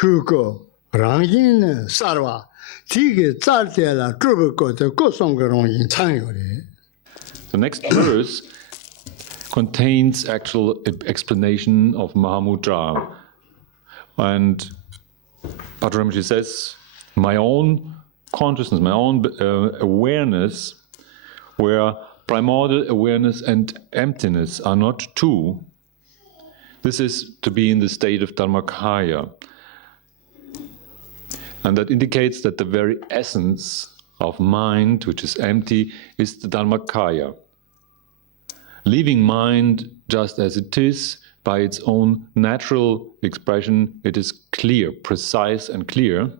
Hugo Rangin Sarva. The next verse contains actual explanation of Mahamudra. And Patrul Rinpoche says, my own consciousness, my own awareness, where primordial awareness and emptiness are not two, this is to be in the state of Dharmakaya. And that indicates that the very essence of mind, which is empty, is the Dharmakaya. Leaving mind just as it is, by its own natural expression, it is clear, precise and clear.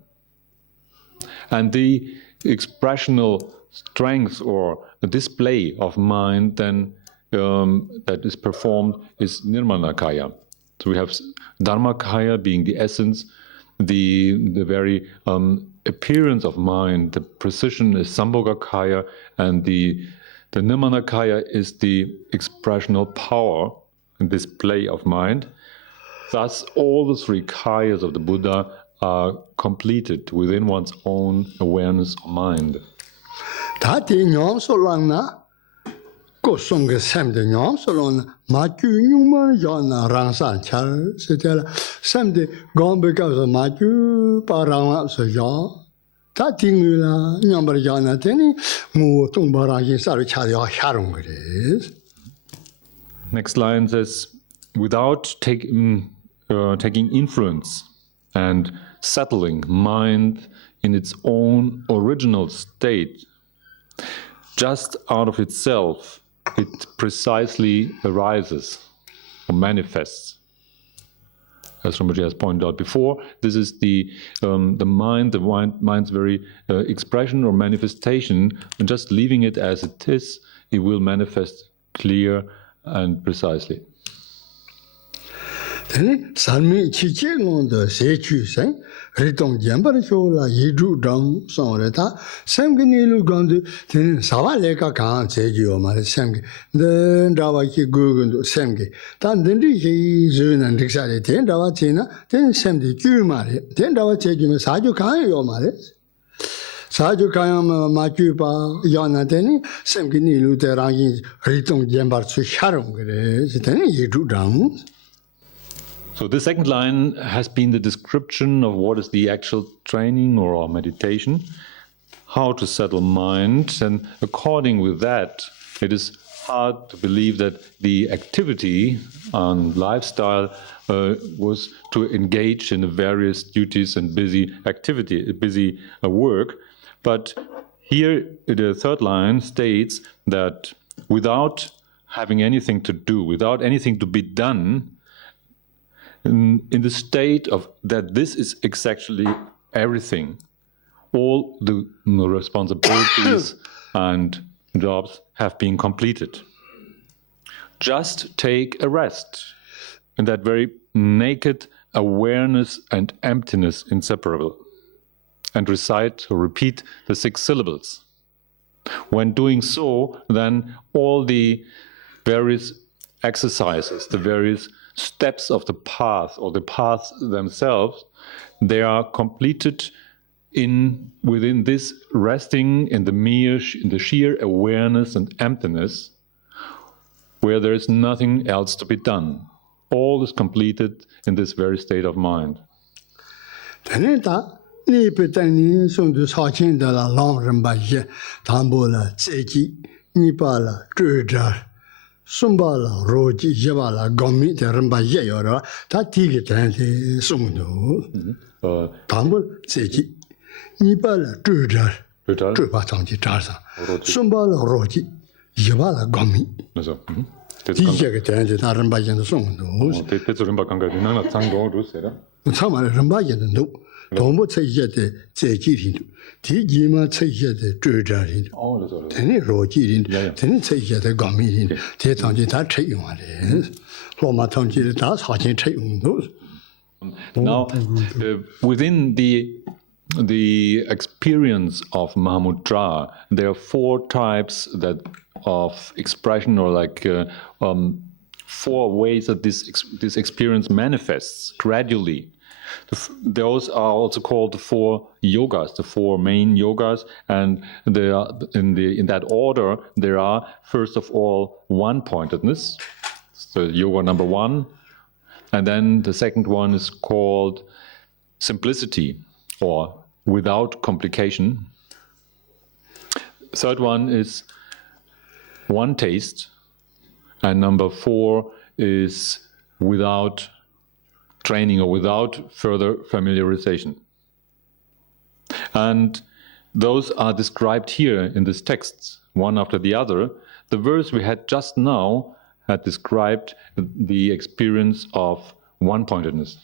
And the expressional strength or the display of mind then that is performed is Nirmanakaya. So we have Dharmakaya being the essence, the very appearance of mind, the precision is Sambhogakaya, and the Nirmanakaya is the expressional power and display of mind. Thus, all the three kayas of the Buddha are completed within one's own awareness of mind. Kosong sem de nyam salon ma chu nyuma yana rangsan chal setela sem de gombe ka so ma chu parang so ya ta tingula nyambar yana teni mu tung bara yin sa cha ya harung gres. Next line says, without taking influence and settling mind in its own original state, just out of itself, it precisely arises or manifests. As Rinpoche has pointed out before, this is the mind's very expression or manifestation, and just leaving it as it is, it will manifest clear and precisely. Salmi chiche ngondo se chu sen ritong jembar chola yidu dang sonreta semgni lu gondo ten sawale ka kan se ju ma semgi den dawa ki gugundo semgi tan den ri ji zunan diksa le ten dawa china ten semdi ju ma le ten dawa che ju ma sa ju kan yo ma le sa ju kan ma ju pa yana ten semgni lu te rang yin ritong jembar chu charong gre ten yidu dang. So the second line has been the description of what is the actual training or meditation, how to settle mind, and according with that, it is hard to believe that the activity and lifestyle was to engage in the various duties and busy work. But here the third line states that without having anything to do, without anything to be done, in the state of that this is exactly everything, all the responsibilities and jobs have been completed. Just take a rest in that very naked awareness and emptiness inseparable, and recite or repeat the 6 syllables. When doing so, then all the various exercises, the various steps of the path or the paths themselves, they are completed within this resting in the sheer awareness and emptiness, where there is nothing else to be done. All is completed in this very state of mind. Sumbala, Roji, Yavala, Gomi, the Ramba Yayora, Tati, Tanti, Sumuno, Tambul, Seki, Nipala, Tuda, Tupatangi Tarsa, Sumbala, Roji, Yavala, Gomi. Tijak, Tanti, Ramba Yan Sumuno, Tetzurimbakanga, Tango, Sama Ramba Yan, no, Tombo Sayet, Seki. Tijima Sayet, Tuda, Tenny Roji, Tenny Sayet, Gomi, Tetangi, that take you on it. Loma Tongi, that's how you take those. Now, within the experience of Mahamudra, there are 4 types of expression, or like 4 ways that this experience manifests gradually. Those are also called the 4 yogas, the 4 main yogas, and they are in that order. There are first of all one-pointedness, so yoga number 1, and then the second one is called simplicity or without complication. Third one is one taste, and number 4 is without training or without further familiarization. And those are described here in these texts, one after the other. The verse we had just now had described the experience of one-pointedness.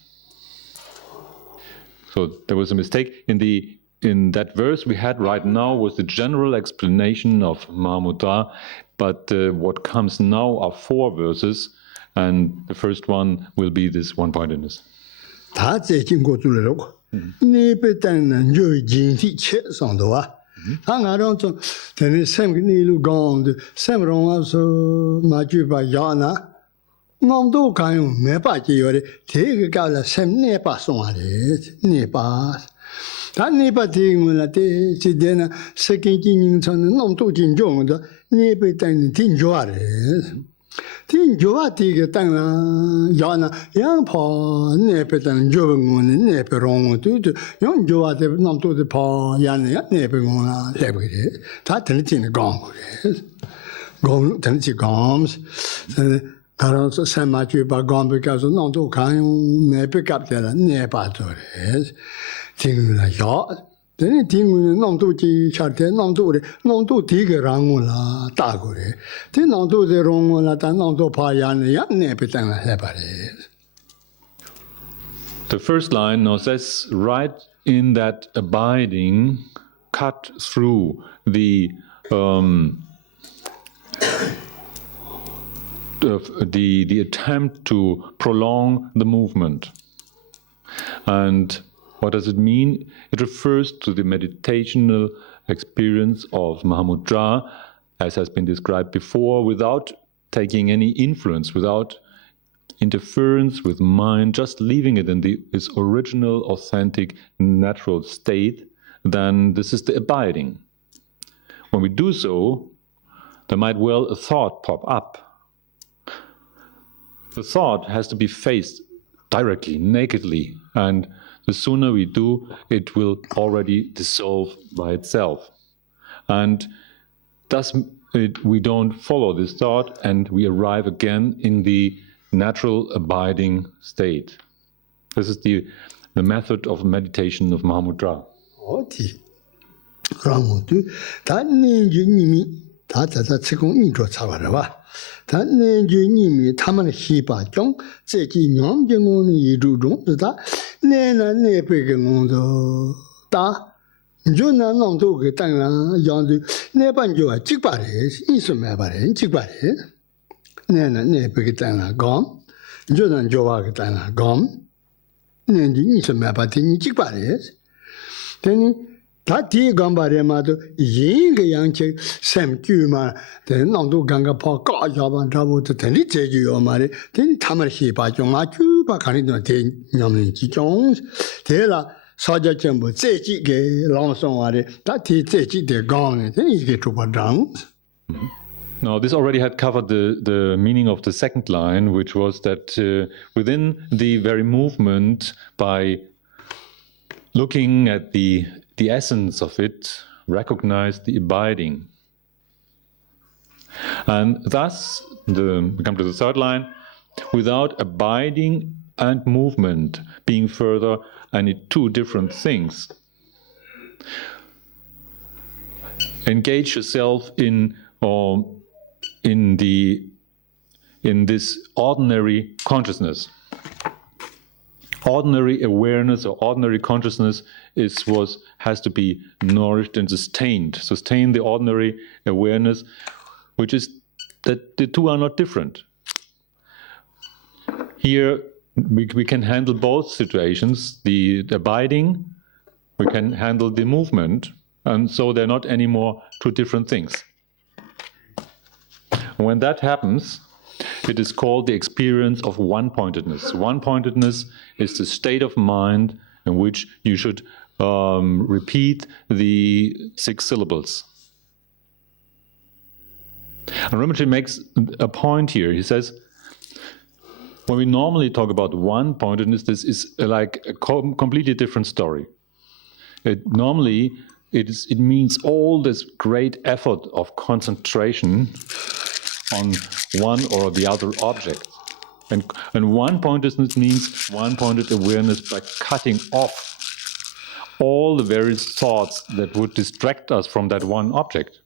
So there was a mistake. In that verse we had right now was the general explanation of Mahamudra, but what comes now are 4 verses, and the first one will be this one-pointedness. Tin joa tiga tangla yana yang pa ne pe tang joa ngon ne pe rong tu yang joa de nam tu de pa yan ne pe ngon la le bi de ta tin tin gong gong tin chi gong ta so sa ma ju ba gong be ka so nam tu kan ne pe kap de la ne pa to de tin la ya then ting nong tu chi cha de nong tu ti ge rang la ta go de tin nong tu de rong la ta nong tu pa ya ne pe tang la he ba de. The first line now says, right in that abiding, cut through the attempt to prolong the movement. And what does it mean? It refers to the meditational experience of Mahamudra, as has been described before, without taking any influence, without interference with mind, just leaving it in its original, authentic, natural state. Then this is the abiding. When we do so, there might well a thought pop up. The thought has to be faced directly, nakedly, and the sooner we do, it will already dissolve by itself. And thus we don't follow this thought, and we arrive again in the natural abiding state. This is the method of meditation of Mahamudra. Tati gambare ma to yin ge yang che sem kyu ma de nang do gang ga pa ka ya ban da bo de ni je ju yo ma de tin ta ma hi ba jong ma ju ba ka ni de nyam ni ji jong de la sa ja chen bo zhe ji ge long song wa de ta ti zhe ji de gong ne de yi ge tu ba dang. Now, this already had covered the meaning of the second line, which was that within the very movement, by looking at the essence of it, recognize the abiding. And thus, we come to the third line, without abiding and movement being further any 2 different things. Engage yourself in this ordinary consciousness. Ordinary awareness or ordinary consciousness has to be nourished and sustained. Sustain the ordinary awareness, which is that the 2 are not different. Here we can handle both situations, the abiding, we can handle the movement, and so they're not anymore 2 different things. When that happens, it is called the experience of one-pointedness. One-pointedness is the state of mind in which you should repeat the 6 syllables. And Rinpoche makes a point here. He says, when we normally talk about one-pointedness, this is like a completely different story. Normally, it means all this great effort of concentration on one or the other object. And one-pointedness means one-pointed awareness by cutting off all the various thoughts that would distract us from that one object.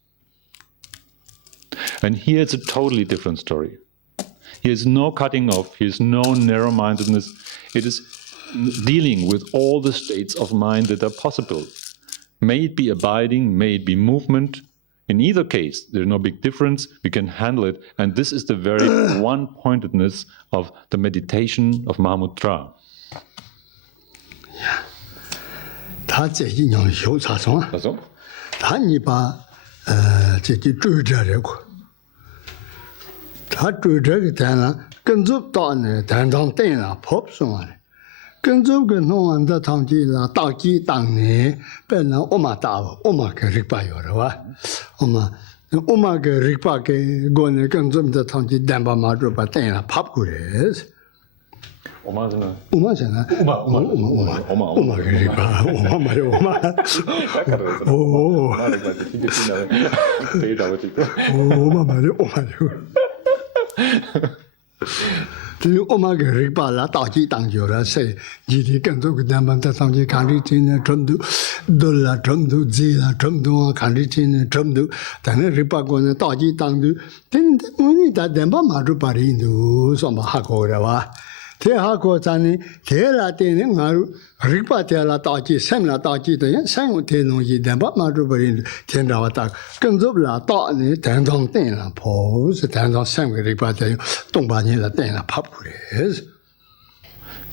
And here it's a totally different story. Here is no cutting off, here is no narrow-mindedness. It is dealing with all the states of mind that are possible. May it be abiding, may it be movement. In either case, there's no big difference, we can handle it. And this is the very one-pointedness of the meditation of Mahamudra.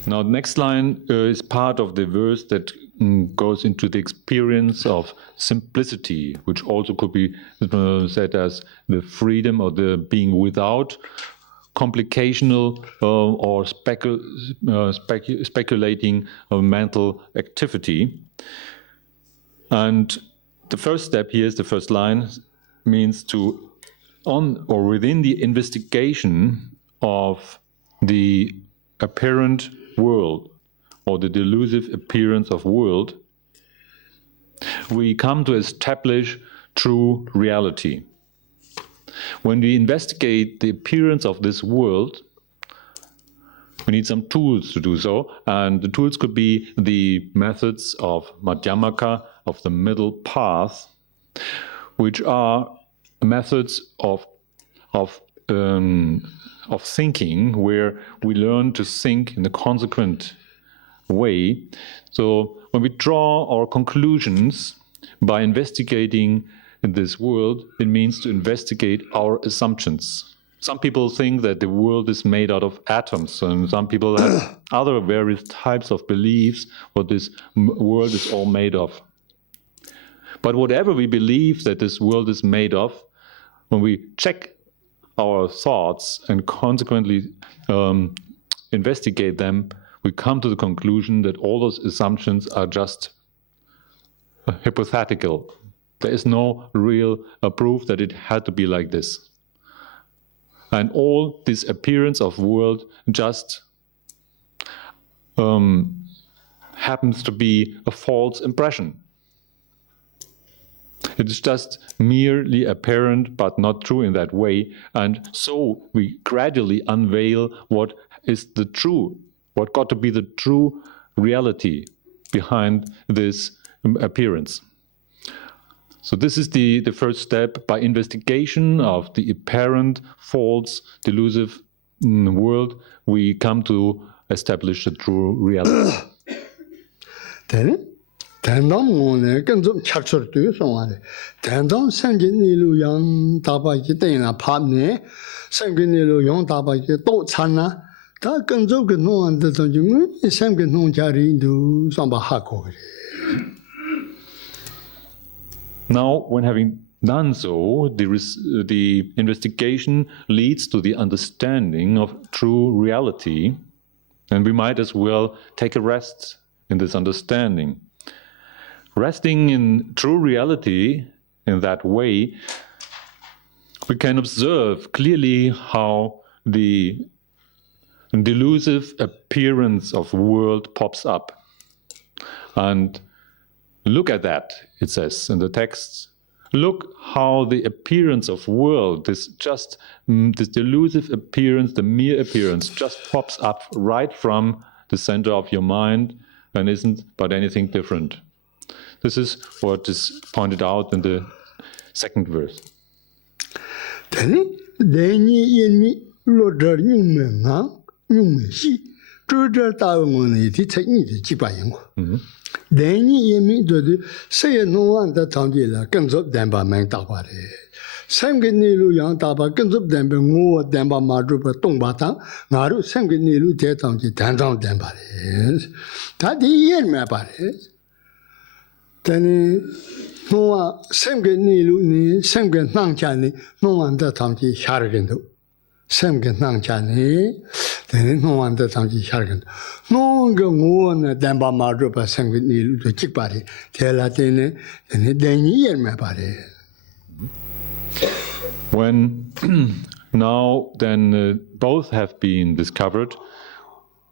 Now, the next line is part of the verse that goes into the experience of simplicity, which also could be said as the freedom or the being without complicational or speculating mental activity. And the first step here is the first line, means to, on or within the investigation of the apparent world or the delusive appearance of world, we come to establish true reality. When we investigate the appearance of this world, we need some tools to do so, and the tools could be the methods of Madhyamaka, of the middle path, which are methods of thinking, where we learn to think in a consequent way. So when we draw our conclusions by investigating this world, it means to investigate our assumptions. Some people think that the world is made out of atoms, and some people have other various types of beliefs what this world is all made of. But whatever we believe that this world is made of, when we check our thoughts and consequently investigate them, we come to the conclusion that all those assumptions are just hypothetical. There is no real proof that it had to be like this. And all this appearance of world just happens to be a false impression. It is just merely apparent, but not true in that way. And so we gradually unveil what is the true, what got to be the true reality behind this appearance. So this is the first step. By investigation of the apparent, false, delusive world, we come to establish the true reality. Tendang mone kanzo chakchur tu songare. Tendang sangin nilu yang taba ki tena pabne, sangin nilu yang taba ki to chana, ta kanzo ke no an de tong sangin no jari du samba hako. Now, when having done so, the investigation leads to the understanding of true reality, and we might as well take a rest in this understanding. Resting in true reality in that way, we can observe clearly how the delusive appearance of world pops up. And look at that, it says in the texts. Look how the appearance of world, this delusive appearance, the mere appearance, just pops up right from the center of your mind and isn't but anything different. This is what is pointed out in the second verse. Deni yemi do say no one that tangila comes up then by man tabare. Samge nilu yang taba comes up then by more than by madrupa tongbata, naru samge nilu tetangi tanjang then by it. Tadi yen me by it. Then no one samge nilu ni samge nangchani, no one that tangi hargendo. Samge nangchani, then no one that tangi hargendo. No go on than by madrupa samge nilu to chick body. Tell Atene, and then yen me by it. When now then both have been discovered,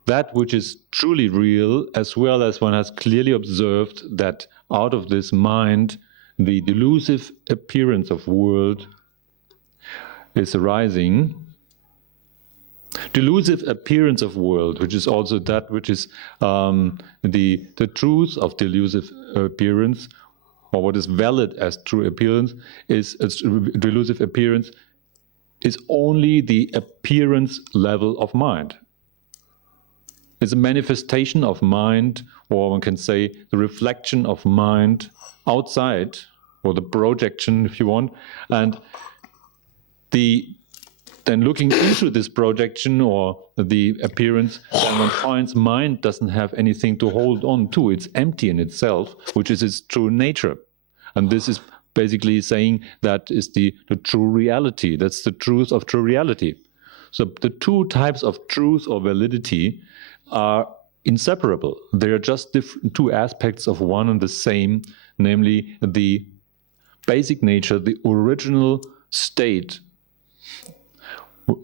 that which is truly real, as well as one has clearly observed that out of this mind, the delusive appearance of world is arising. Delusive appearance of world, which is also that which is the truth of delusive appearance, or what is valid as true appearance, is delusive appearance, is only the appearance level of mind. It's a manifestation of mind, or one can say the reflection of mind outside, or the projection, if you want. And then looking into this projection or the appearance, then one finds mind doesn't have anything to hold on to. It's empty in itself, which is its true nature. And this is basically saying that is the true reality. That's the truth of true reality. So the two types of truth or validity are inseparable. They are just two aspects of one and the same, namely the basic nature, the original state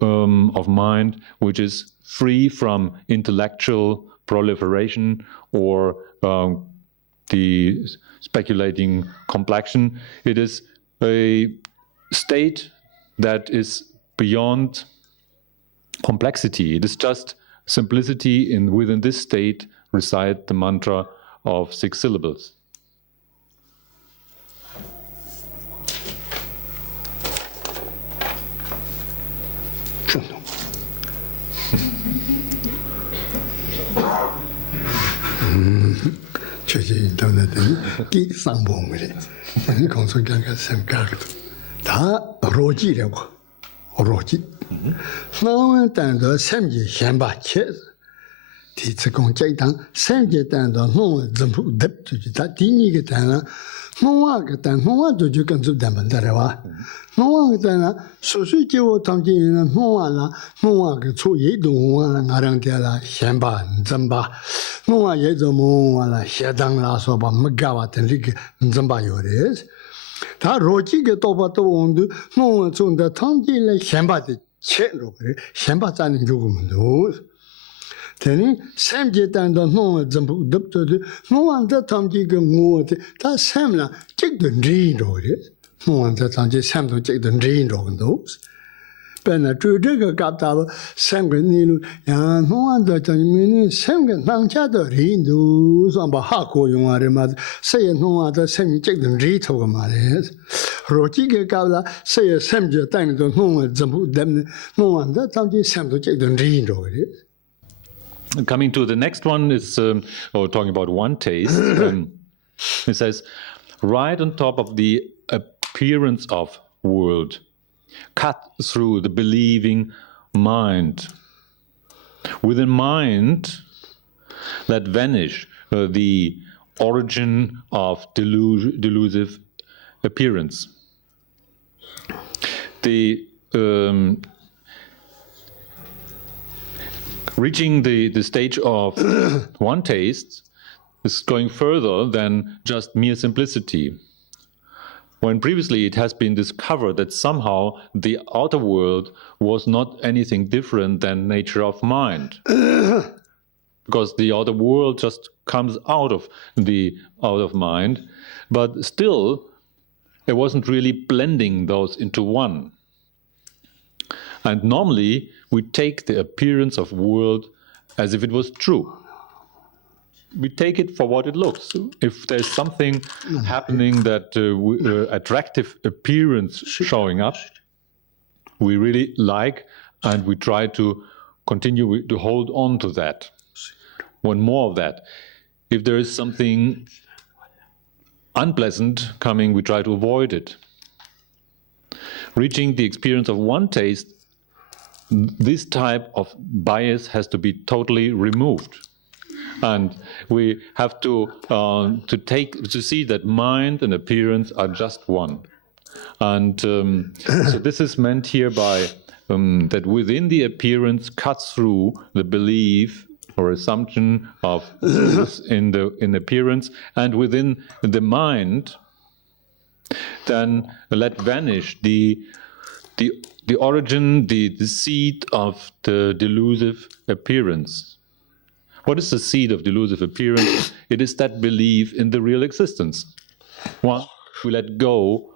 of mind, which is free from intellectual proliferation or the speculating complexion. It is a state that is beyond complexity. It is just simplicity, and within this state reside the mantra of 6 syllables. Thì chỉ còn chạy tăng, xem cái tăng đó nó dân phụ đập cho chị ta tí nhị cái tăng là nó cái tăng nó cho chị cần giúp đàn bản đó là nó cái tăng là số số chiều thằng chị là nó cái số gì đồ là ngài đang theo là xem ba dân ba nó cái gì mà là hiện đang là số ba mất cả vậy thì cái dân ba rồi đấy. Ta rồi chỉ cái tổ ba tổ ông đó nó trong đó thằng chị là xem ba thì chết rồi đấy, xem ba cho nên chịu không được. Then, Sam Jetan don't know at Zambu Dupto, no one that Tomji can move it. That's Samla, check the dream road. No one that Tomji Sam to check the dream road those. Ben a true digger got out Sam can needle, and no one that meaning Sam can not chat the read those on Bahako, you want him say no one that Sam check the dream over my head. Rochiga Gala say a Sam Jetan don't know at Zambu them, no one that Tomji Sam to check the dream road. Coming to the next one is talking about one taste. It says, right on top of the appearance of world, cut through the believing mind. Within mind, let vanish the origin of delusive appearance. Reaching the stage of one taste is going further than just mere simplicity. When previously it has been discovered that somehow the outer world was not anything different than nature of mind. Because the outer world just comes out of mind, but still it wasn't really blending those into one. And normally we take the appearance of world as if it was true. We take it for what it looks. If there's something happening that attractive appearance showing up, we really like, and we try to continue to hold on to that. Want more of that. If there is something unpleasant coming, we try to avoid it. Reaching the experience of one taste, this type of bias has to be totally removed. And we have to see that mind and appearance are just one. And so this is meant here by that within the appearance cuts through the belief or assumption of in appearance, and within the mind, then let vanish the origin, the seed of the delusive appearance. What is the seed of delusive appearance? It is that belief in the real existence. Once we let go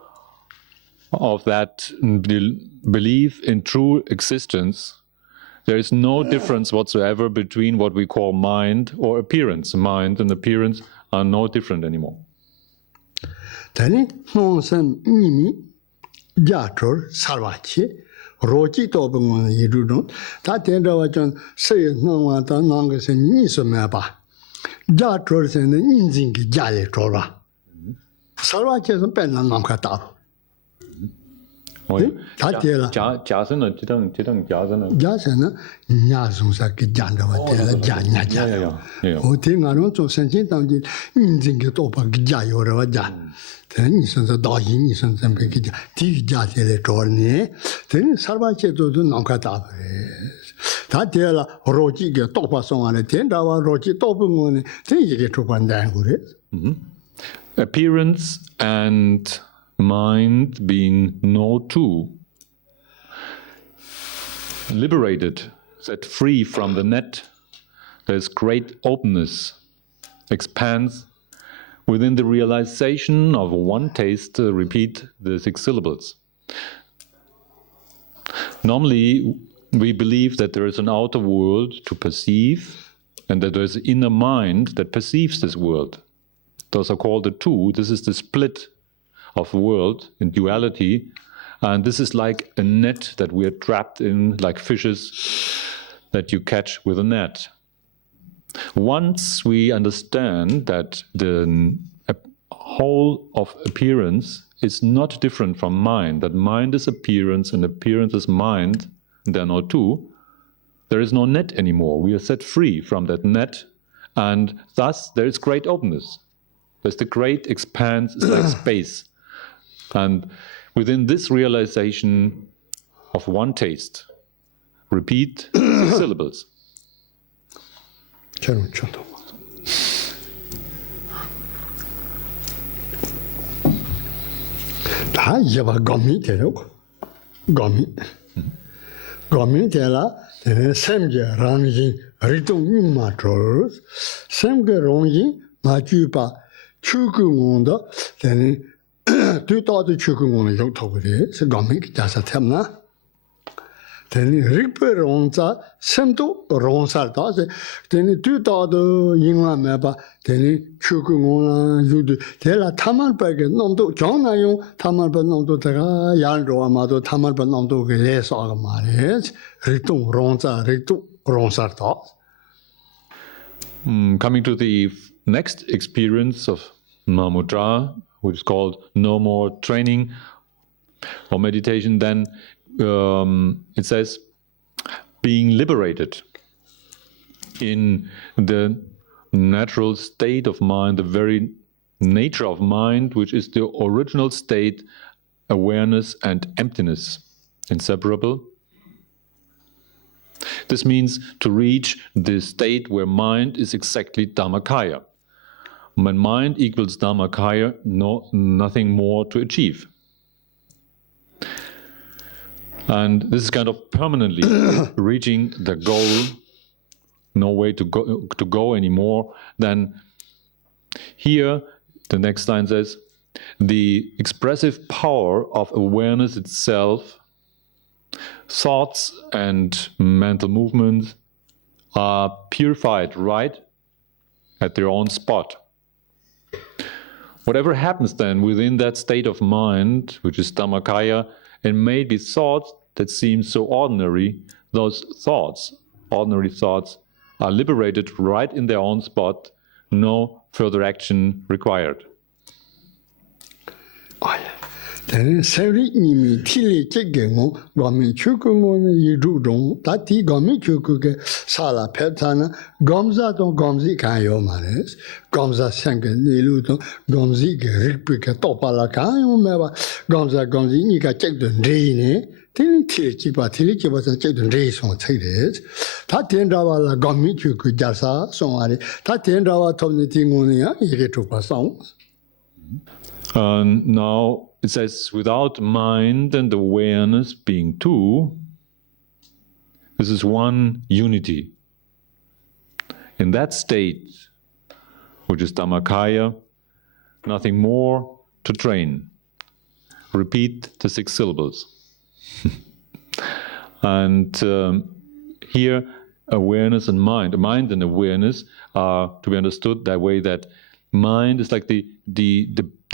of that belief in true existence, there is no difference whatsoever between what we call mind or appearance. Mind and appearance are no different anymore. Then, Roji Tobon, you do that end of a say no one the longest and Nisomaba. Jatrors and the Inzingi Jali Tora. Sarachas and Penamkata. Jason or Jason? Jasana, Yazumsaki Janda, Janya. O thing I don't so send it down the Inzingi Topa Jay or a Jan. Then is the doggy, is some Pekija, Tiv Jatele Torne, then Sarvache to the Nankata. Tatela, Roji get topas on a 10 hour Roji topum, then you get to one dangle. Appearance and mind being no two, liberated, set free from the net, there's great openness, expanse within the realization of one taste. Repeat the 6 syllables. Normally we believe that there is an outer world to perceive and that there is an inner mind that perceives this world. Those are called the two. This is the split of world in duality, and this is like a net that we are trapped in, like fishes that you catch with a net. Once we understand that the whole of appearance is not different from mind, that mind is appearance and appearance is mind, there are no two, there is no net anymore. We are set free from that net, and thus there is great openness. There's the great expanse, it's like space. And within this realization of one taste, repeat 6 syllables. Gomi tela, Semja Rangi, Ritum Matros, Semga Rongi, Majupa, Chukumunda, then 2到的去跟我们用头的是我们加上他们呢，等你日本人在深度人少到是，等你2到的英文没吧，等你去跟我们有的，等了他们把个弄到将来用，他们把弄到这个扬州啊嘛，都他们把弄到个来啥个嘛的，日东人在日东人少到。Coming to the next experience of Mahamudra, which is called no more training or meditation, then it says being liberated in the natural state of mind, the very nature of mind, which is the original state awareness and emptiness inseparable? This means to reach the state where mind is exactly Dharmakaya. When mind equals Dharmakaya, nothing more to achieve. And this is kind of permanently reaching the goal, no way to go anymore. Then here, the next line says, the expressive power of awareness itself, thoughts and mental movements are purified right at their own spot. Whatever happens then within that state of mind, which is Dharmakaya, and maybe thoughts that seem so ordinary, those thoughts, ordinary thoughts, are liberated right in their own spot, no further action required. Then Sari Nimi Tili Chigengo, Gomi Chukungo, Yidudong, Tati Gomi Chukuke, Sala Petana, Gomza don Gomzi Kayo Mares, Gomza Sanka Niluto, Gomzi Ripika Topala Kayo Meva, Gomza Gomzi Nika check the drain, Tili Chipa was a check the race on Tides, Tatendava Gomi Chuku Jasa, Sonari, Tatendava Tomni Tingunia, you get to pass songs. Now it says, without mind and awareness being two, this is one unity. In that state, which is Dharmakaya, nothing more to train. Repeat the 6 syllables. And here, awareness and mind and awareness are to be understood that way, that mind is like the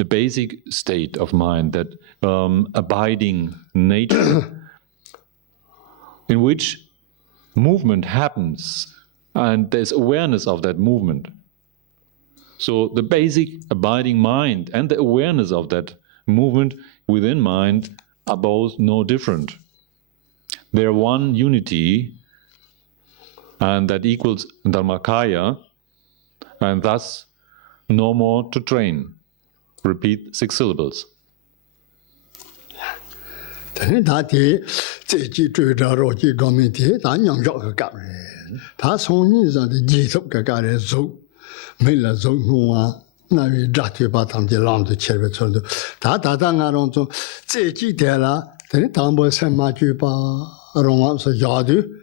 basic state of mind, that abiding nature in which movement happens and there's awareness of that movement. So the basic abiding mind and the awareness of that movement within mind are both no different. They're one unity, and that equals Dharmakaya, and thus no more to train. Repeat 6 syllables. Then that Zeki Roji Gomiti, Danyang Jokagare. That's only the Jisop Gagare Zo, Mila Zonua, Navi Dati Batam de Lam to Chervetondo. Tatangaronto, Zeki Della, then Tambo Semajuba, Romans Yadu,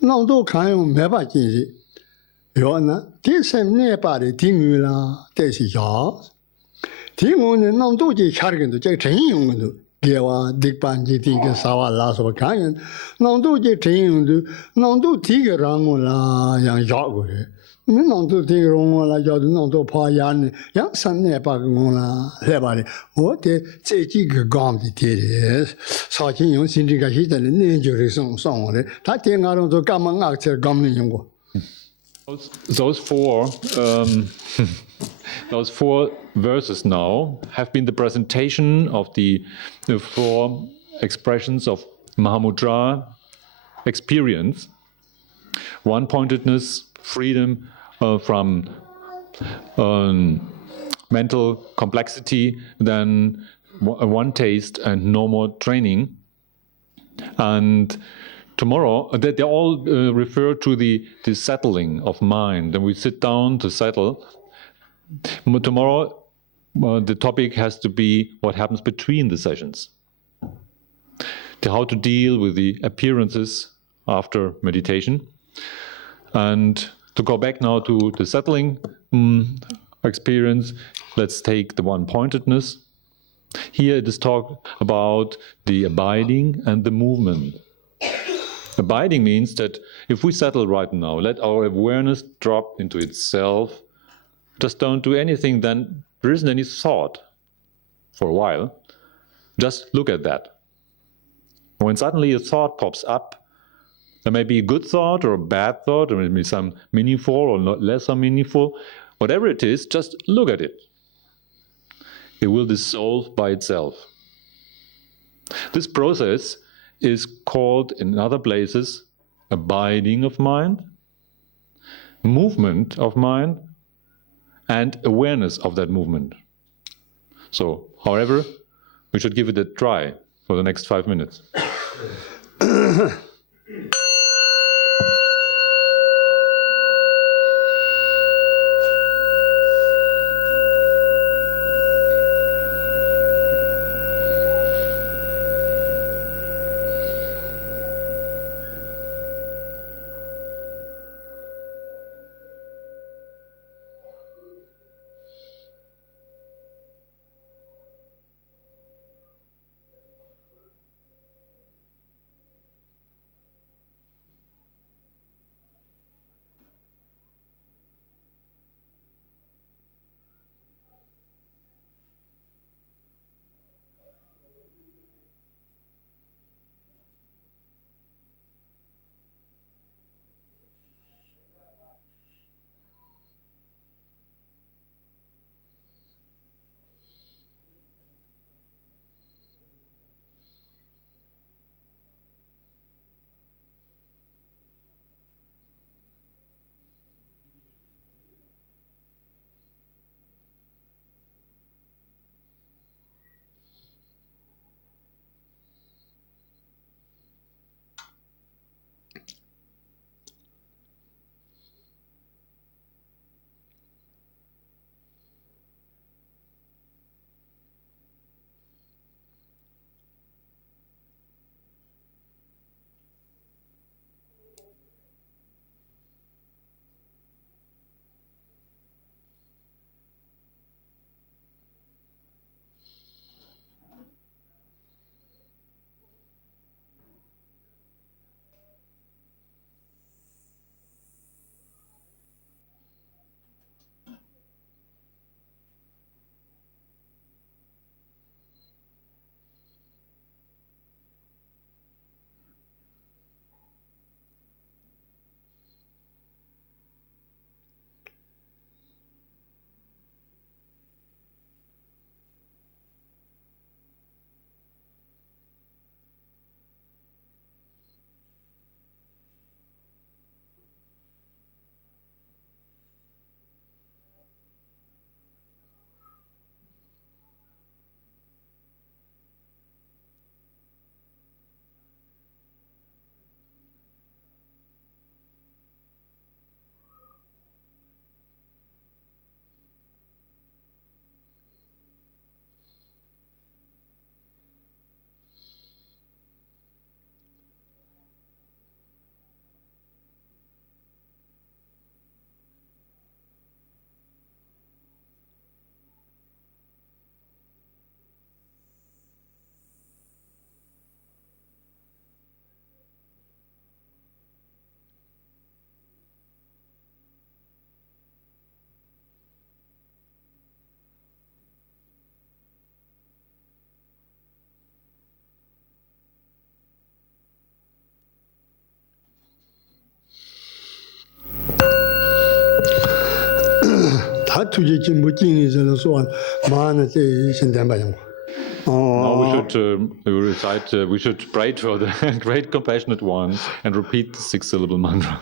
Nando Kayo Mebaji. Yona, this same nearby Tingula, Desi Yaws. Tingun and Nandoji Chargan to Jack Train, Giva, Dick Banji, Tinker, Sawa, Las of a Canyon, Nandoji Train, Nando Tiger Rangola, young Jogger. Nando Tiger Rangola, Nando Payan, young son nearby Lebari. What the Zeki Gom the Tears, Sarkin Yon Sindica Hit and Ninja song, that thing I don't come on out there, Gomling. Those four verses now have been the presentation of the 4 expressions of Mahamudra experience: one-pointedness, freedom from mental complexity, then one taste and no more training. And tomorrow, they all refer to the settling of mind, and we sit down to settle. Tomorrow, the topic has to be what happens between the sessions. How to deal with the appearances after meditation. And to go back now to the settling experience, let's take the one-pointedness. Here it is talk about the abiding and the movement. Abiding means that if we settle right now, let our awareness drop into itself, just don't do anything, then there isn't any thought for a while. Just look at that. When suddenly a thought pops up, there may be a good thought or a bad thought, or maybe some meaningful or not less meaningful. Whatever it is, just look at it. It will dissolve by itself. This process is called in other places abiding of mind, movement of mind, and awareness of that movement. So, however, We should give it a try for the next 5 minutes. Now we should recite, we should pray for the great compassionate ones and repeat the 6-syllable mantra.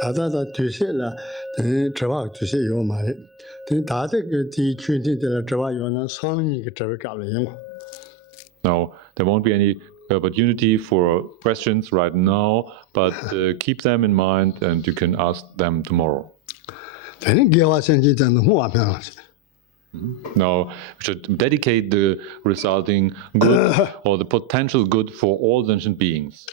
다다다 두세라 저와 두세 요 말에 다다 그 뒤춘진들 저와 요나 상이 그 저를 가려요. Now, there won't be any opportunity for questions right now, but keep them in mind and you can ask them tomorrow. 되는 개와 생기자는 뭐 앞에서 Now, we should dedicate the resulting good or the potential good for all sentient beings.